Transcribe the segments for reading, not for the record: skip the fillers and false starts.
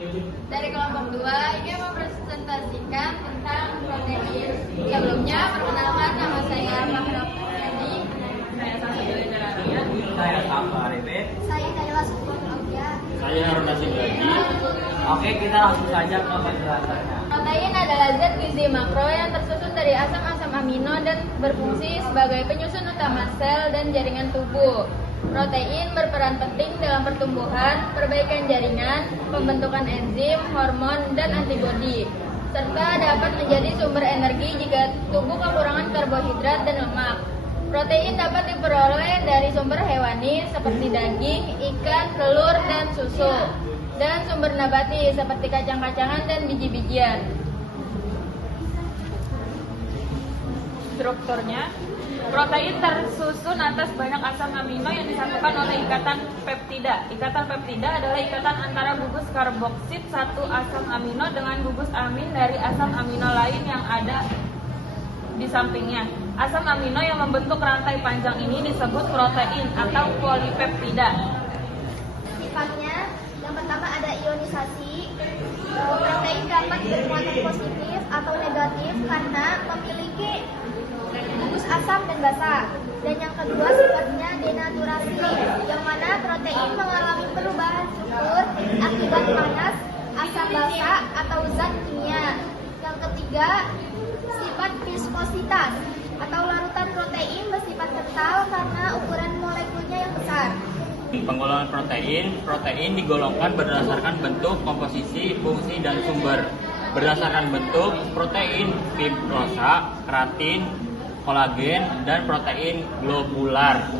Dari kelompok 2 ini mempresentasikan tentang protein. Sebelumnya, perkenalkan, nama saya Mahra Jadi. Saya Sasabila Jararia. Saya Safa Arifin. Saya Kayla Sukonya. Saya Harun Nasim lagi. Oke, kita langsung saja ke penjelasannya. Protein adalah zat gizi makro yang tersusun dari asam-asam amino dan berfungsi sebagai penyusun utama sel dan jaringan tubuh. Protein berperan penting dalam pertumbuhan, perbaikan jaringan, pembentukan enzim, hormon, dan antibodi, serta dapat menjadi sumber energi jika tubuh kekurangan karbohidrat dan lemak. Protein dapat diperoleh dari sumber hewani seperti daging, ikan, telur, dan susu, dan sumber nabati seperti kacang-kacangan dan biji-bijian. Strukturnya, protein tersusun atas banyak asam amino yang disatukan oleh ikatan peptida. Ikatan peptida adalah ikatan antara gugus karboksid satu asam amino dengan gugus amin dari asam amino lain yang ada di sampingnya. Asam amino yang membentuk rantai panjang ini disebut protein atau polipeptida. Sifatnya, yang pertama ada ionisasi. Protein dapat bermuatan positif atau negatif karena memiliki gugus asam dan basa. Dan yang kedua sifatnya denaturasi, yang mana protein mengalami perubahan struktur akibat panas, asam basa atau zat kimia. Yang ketiga sifat viskositas atau larutan protein bersifat kental karena ukuran molekulnya yang besar. Penggolongan protein digolongkan berdasarkan bentuk, komposisi, fungsi, dan sumber. Berdasarkan bentuk, protein fibrosa, keratin, kolagen, dan protein globular,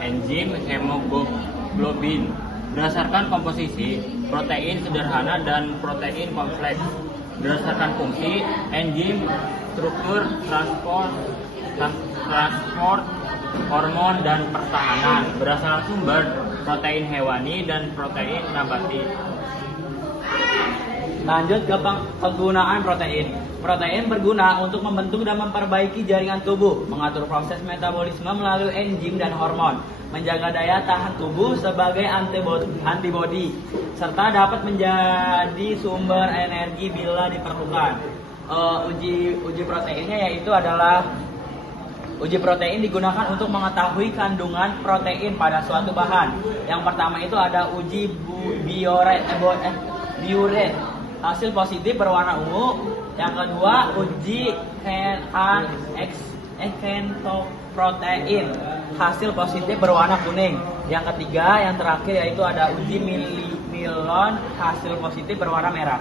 enzim, hemoglobin. Berdasarkan komposisi, protein sederhana dan protein kompleks. Berdasarkan fungsi, enzim, struktur, transport, hormon, dan pertahanan. Berdasarkan sumber, protein hewani dan protein nabati. Lanjut ke penggunaan protein. Protein berguna untuk membentuk dan memperbaiki jaringan tubuh, mengatur proses metabolisme melalui enzim dan hormon, menjaga daya tahan tubuh sebagai antibodi, serta dapat menjadi sumber energi bila diperlukan. Uji proteinnya yaitu adalah uji protein digunakan untuk mengetahui kandungan protein pada suatu bahan. Yang pertama itu ada uji biuret. Hasil positif berwarna ungu. Yang kedua uji protein. Hasil positif berwarna kuning. Yang ketiga, yang terakhir yaitu ada uji milon. Hasil positif berwarna merah.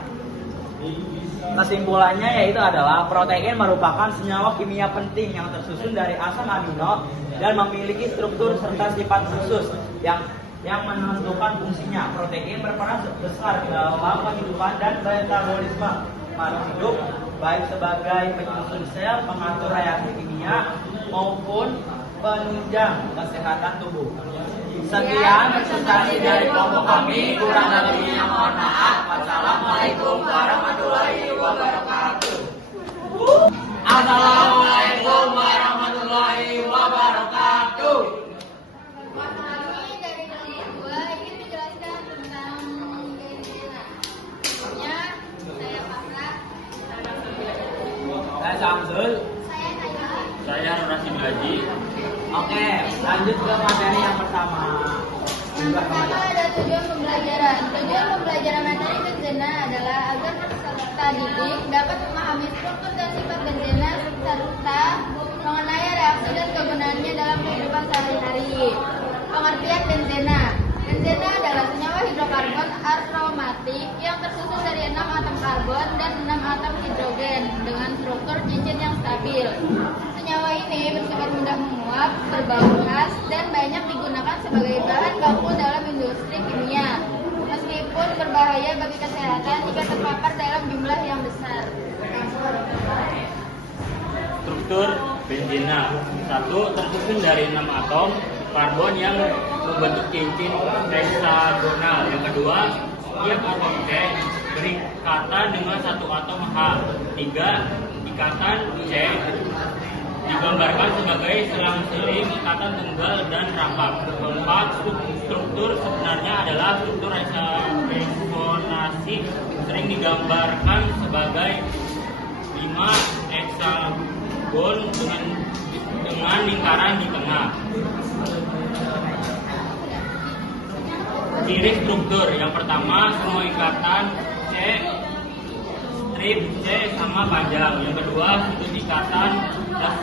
Kesimpulannya yaitu adalah protein merupakan senyawa kimia penting yang tersusun dari asam amino dan memiliki struktur serta sifat khusus yang menentukan fungsinya. Protein berperan besar dalam kehidupan dan metabolisme makhluk hidup, baik sebagai penyusun sel, pengatur reaksi kimia, maupun penunjang kesehatan tubuh. Sekian presentasi dari kelompok kami, kurang lebihnya mohon maaf. Wassalamualaikum warahmatullahi wabarakatuh. Assalamualaikum warahmatullahi wabarakatuh. Kami dari kelompok 2 ingin menjelaskan tentang benzena. Sebelumnya, saya Farah. Saya Samsul. Saya Kayla. Saya Harun Nasim lagi. Oke, lanjut ke materi yang pertama. Yang pertama ada tujuan pembelajaran. Tujuan pembelajaran materi benzena adalah agar peserta didik dapat memahami struktur dan sifat benzena serta mengenai reaksi dan kegunaannya dalam kehidupan sehari-hari. Pengertian benzena. Benzena adalah senyawa hidrokarbon aromatik yang tersusun dari 6 atom karbon dan 6 atom hidrogen dengan struktur cincin yang stabil. Senyawa ini bersifat mudah menguap, berbau khas, dan banyak digunakan sebagai bahan baku dalam industri kimia. Meskipun berbahaya bagi kesehatan jika terpapar dalam jumlah yang besar. Struktur benzena. 1. Tersusun dari 6 atom karbon yang membentuk cincin heksagonal. Yang kedua, setiap atom C berikatan dengan satu atom H. 3. Ikatan C digambarkan sebagai selang-seling ikatan tunggal dan rapat. 4. Struktur sebenarnya adalah struktur resonansi ini sering digambarkan sebagai 5 heksagon dengan lingkaran di tengah. Ciri struktur yang pertama, semua ikatan C strip C sama panjang. Yang kedua, sudut ikatan plus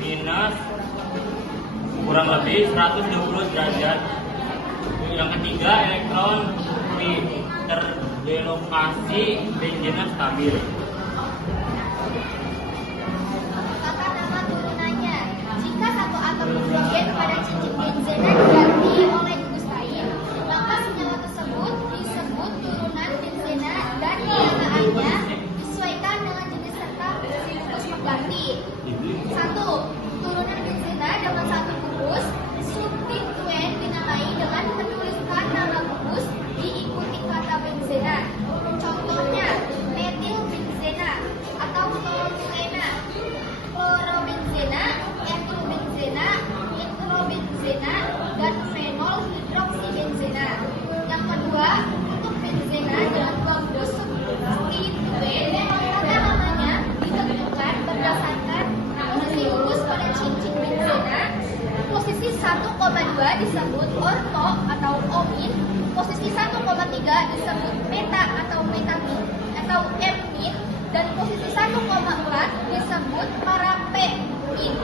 minus kurang lebih 120 derajat. Yang ketiga, elektron terdelokasi benzena stabil. Kata nama turunannya. Jika satu atom hidrogen pada cincin benzena diganti oleh gugus lain, maka senyawa tersebut disebut turunan benzena dan penyataannya disesuaikan dengan jenis serta gugus pengganti. 1. Turunan benzena dengan satu gugus, substituen dinamai dengan menuliskan nama gugus diikuti kata benzena. Contohnya, metil benzena atau toluena, klorobenzena, etilbenzena, nitrobenzena, dan fenol hidroksibenzena. Yang kedua, untuk benzena dengan dua gugus substituen, kata namanya ditentukan berdasarkan posisi gugus pada cincin benzena. Posisi 1,2 disebut orto atau omin, posisi 1,3 disebut meta atau metamin atau emin, dan posisi 1,4 disebut parapemin.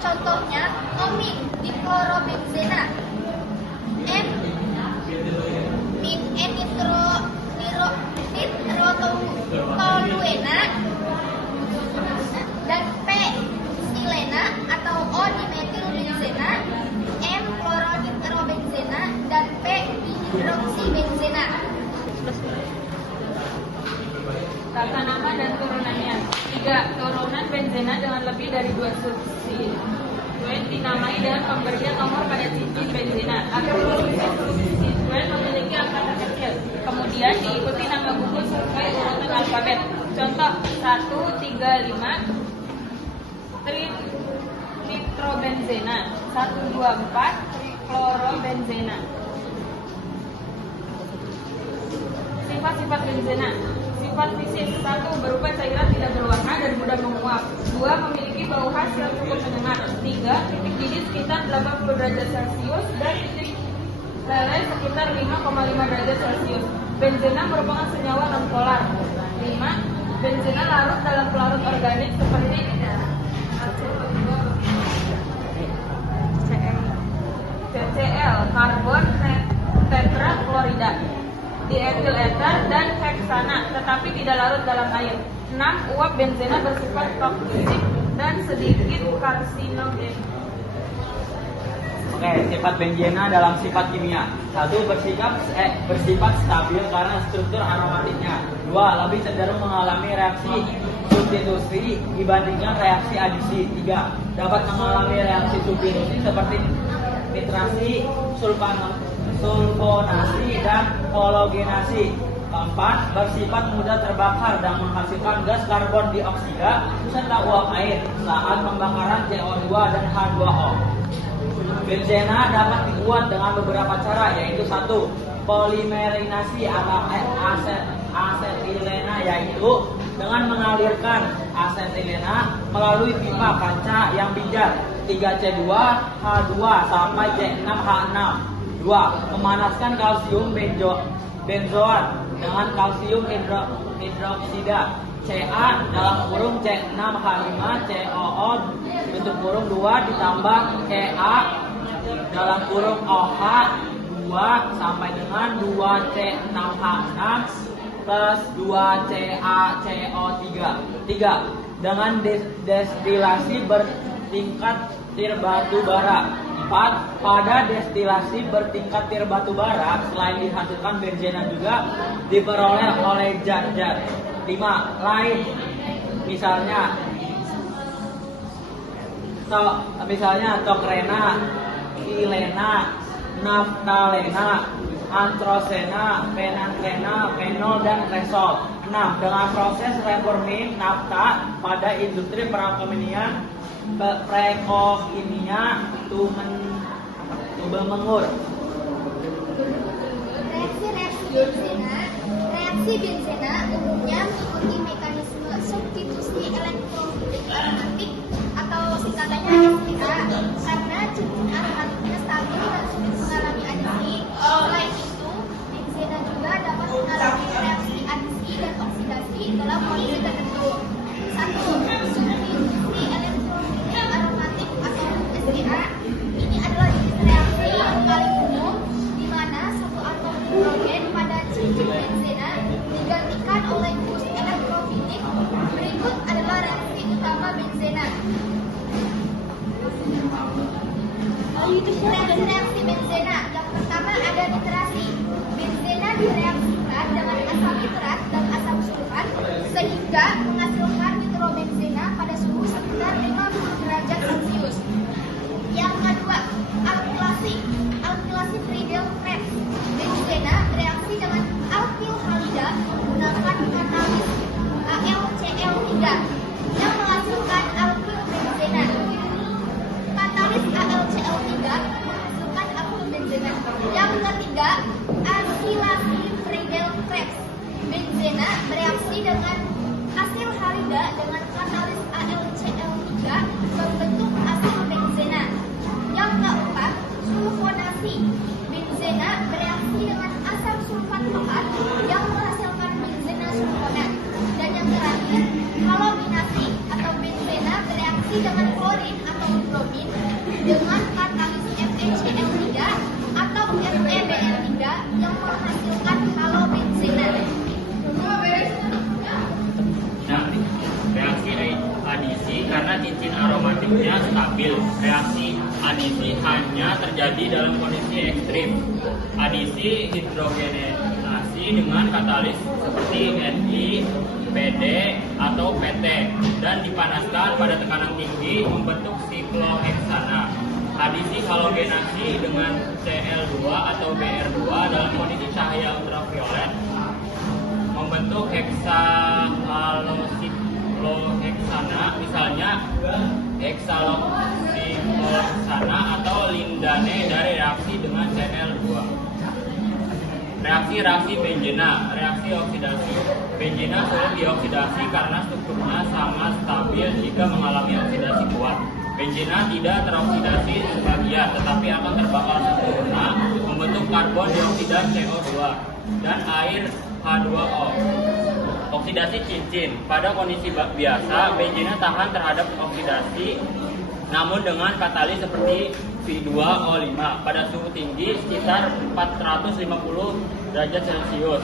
Contohnya, omin di klorobenzena, nitrotoluena, dan P silena atau O dimetilbenzena, M kloronitrobenzena, dan P dihidroksibenzena. Tata nama dan turunannya. 3. Turunan benzena dengan lebih dari 2 substituen dinamai dengan pemberian nomor pada cincin benzena. Agar substituen memiliki angka kecil, kemudian diikuti nama gugus sesuai urutan alfabet. Contoh 135 nitrobenzena, 124 klorobenzena. Sifat-sifat benzena. Sifat fisik. 1. Berupa cairan tidak berwarna dan mudah menguap. 2. Memiliki bau khas yang cukup menyengat. 3. Titik didih sekitar 80 derajat Celcius dan titik leleh sekitar 5,5 derajat Celcius. Benzena merupakan senyawa nonpolar. 5. Benzena larut dalam pelarut organik seperti CCl, karbon tetraklorida, dietil eter, dan heksana, tetapi tidak larut dalam air. 6. Uap benzena bersifat toksik dan sedikit karsinogen. Oke, sifat benzena dalam sifat kimia. 1. Bersifat stabil karena struktur aromatiknya. 2. Lebih cenderung mengalami reaksi substitusi dibandingkan reaksi adisi. 3. Dapat mengalami reaksi substitusi seperti nitrasi, sulfonasi, dan halogenasi. 4. Bersifat mudah terbakar dan menghasilkan gas karbon dioksida serta uap air saat pembakaran CO2 dan H2O. Benzena dapat dibuat dengan beberapa cara, yaitu 1. Polimerinasi atau asetilena, yaitu dengan mengalirkan asetilena melalui pipa kaca yang bijak 3C2H2 sampai C6H6. 2. Memanaskan kalsium benzoat dengan kalsium hidroksida Ca dalam kurung C6H5 COO bentuk kurung 2 ditambah Ca dalam kurung OH 2 sampai dengan 2C6H6 plus 2CaCO3. 3. Dengan destilasi bertingkat tir batu bara. 4. Pada destilasi bertingkat tir batu bara, selain dihasilkan benzena juga diperoleh oleh zat-zat 5 lain, misalnya tokrena, ilena, naftalena, antrosena, penantrena, fenol, dan resol. 6. Dengan proses reforming nafta pada industri perakimia tubemengur. Reaksi benzena. Reaksi Reaksi benzena umumnya mengikuti mekanisme substitusi elektrofilik aromatik atau singkatannya SPA karena cincin aromatiknya stabil dan sulit mengalami adisi. Selain itu, benzena juga dapat mengalami reaksi adisi dan oksidasi dalam kondisi tertentu. 1. Substitusi elektrofilik aromatik atau SPA. Ini adalah jenis reaksi yang paling umum di mana satu atom hidrogen pada cincin benzena digantikan oleh boost elektrofilik. Berikut adalah reaksi utama benzena. Reaksi benzena yang pertama ada nitrasi. Benzena direaksikan dengan asam nitrat dan asam sulfat sehingga menghasilkan nitrobenzena pada suhu sekitar 50 derajat Celcius. Yang kedua, alkilasi. Alkilasi Friedel-Crepes. Benzena bereaksi dengan alkil halida menggunakan katalis AlCl3 yang menghasilkan alkil benzena. Katalis AlCl3 menghasilkan alkil benzena. Yang ketiga, asilasi Friedel-Crepes. Benzena bereaksi dengan asil halida dengan katalis AlCl3 membentuk asil benzena. Yang keempat, sulfonasi. Benzena bereaksi dengan asam sulfat pekat yang menghasilkan benzena sulfonat. Dan yang terakhir, halogenasi atau benzena bereaksi dengan klorin atau bromin dengan katalis FeCl3 atau FeBl3 yang menghasilkan halobenzena. Nah, reaksi adisi karena cincin aromatiknya stabil. Reaksi adisi hanya terjadi dalam kondisi ekstrim. Adisi hidrogenasi dengan katalis seperti Ni, Pd, atau Pt dan dipanaskan pada tekanan tinggi membentuk sikloheksana. Adisi halogenasi dengan Cl2 atau Br2 dalam kondisi cahaya ultraviolet membentuk heksahalosiklorheksana, misalnya heksalosiklorheksana atau lindane dari reaksi dengan Cl2. Reaksi benzena, reaksi oksidasi. Benzena sulit dioksidasi karena strukturnya sangat stabil jika mengalami oksidasi kuat. Benzena tidak teroksidasi sebagian, tetapi akan terbakar sempurna membentuk karbon dioksida CO2 dan air H2O. Oksidasi cincin. Pada kondisi biasa, benzena tahan terhadap oksidasi, namun dengan katalis seperti V2O5 pada suhu tinggi sekitar 450 derajat Celcius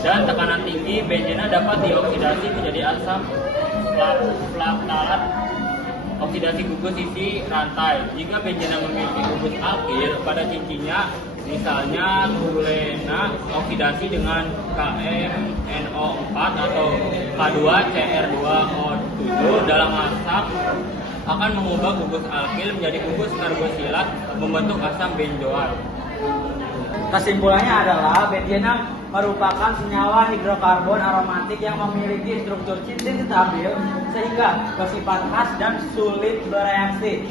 dan tekanan tinggi, benzena dapat dioksidasi menjadi asam flatalat. Oksidasi gugus isi rantai. Jika benzena memiliki gugus alkil pada cincinnya, misalnya gulena, oksidasi dengan KMNO4 atau K2CR2O7 dalam asam akan mengubah gugus alkil menjadi gugus karbosilat membentuk asam benzoat. Kesimpulannya adalah benzena merupakan senyawa hidrokarbon aromatik yang memiliki struktur cincin stabil sehingga bersifat khas dan sulit bereaksi.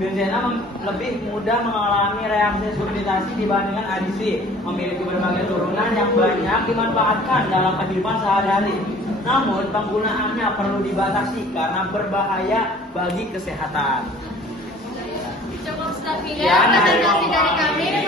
Benzena lebih mudah mengalami reaksi substitusi dibandingkan adisi, memiliki berbagai turunan yang banyak dimanfaatkan dalam kehidupan sehari-hari. Namun penggunaannya perlu dibatasi karena berbahaya bagi kesehatan. Cukup sekian presentasi dari kami.